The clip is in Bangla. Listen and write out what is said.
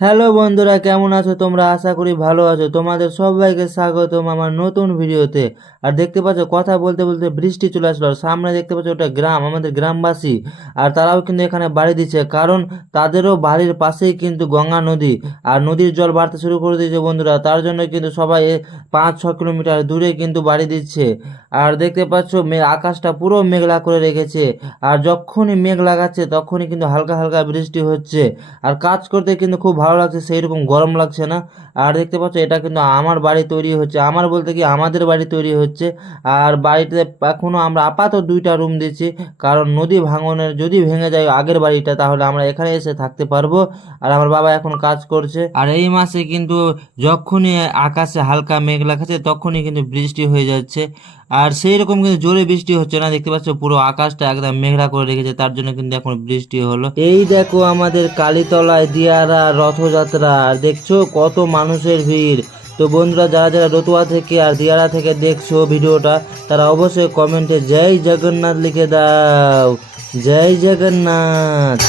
হ্যালো বন্ধুরা, কেমন আছো তোমরা? আশা করি ভালো আছো। তোমাদের সবাইকে স্বাগতম আমার নতুন ভিডিওতে। আর দেখতে পাচ্ছ, কথা বলতে বলতে বৃষ্টি চলে আসলো। আর সামনে দেখতে পাচ্ছ ওটা গ্রাম, আমাদের গ্রামবাসী। আর তারাও কিন্তু এখানে বাড়ি দিচ্ছে, কারণ তাদেরও বাড়ির পাশেই কিন্তু গঙ্গা নদী। আর নদীর জল বাড়তে শুরু করে দিয়েছে বন্ধুরা, তার জন্য কিন্তু সবাই 5-6 কিলোমিটার দূরে কিন্তু বাড়ি দিচ্ছে। আর দেখতে পাচ্ছ আকাশটা পুরো মেঘলা করে রেখেছে। আর যখনই মেঘ লাগাচ্ছে তখনই কিন্তু হালকা হালকা বৃষ্টি হচ্ছে। আর কাজ করতে কিন্তু খুব ভালো লাগছে, সেই রকম গরম লাগছে না। আর দেখতে পাচ্ছ, এটা কিন্তু আমার বাড়ি তৈরি হচ্ছে, আমার বলতে কি আমাদের বাড়ি তৈরি হচ্ছে। আর বাড়িতে এখনো আমরা আপাতত 2টা রুম দিচ্ছি, কারণ নদী ভাঙনের যদি ভেঙে যায় আগের বাড়িটা, তাহলে আমরা এখানে এসে থাকতে পারবো। আর আমার বাবা এখন কাজ করছে। আর এই মাসে কিন্তু যখনই আকাশে হালকা মেঘ লাগাচ্ছে তখনই কিন্তু বৃষ্টি হয়ে যাচ্ছে। আর সেই রকম কিন্তু জোরে বৃষ্টি হচ্ছে না, দেখতে পাচ্ছ পুরো আকাশটা একদম মেঘলা করে রেখেছে, তার জন্য কিন্তু এখন বৃষ্টি হলো। এই দেখো আমাদের কালীতলায় দিয়ারা রথযাত্রা, আর দেখছো কত মানুষের ভিড়। তো বন্ধুরা, যারা যারা রতুয়া থেকে আর দিয়ারা থেকে দেখছো ভিডিওটা, তারা অবশ্যই কমেন্টে জয় জগন্নাথ লিখে দাও। জয় জগন্নাথ।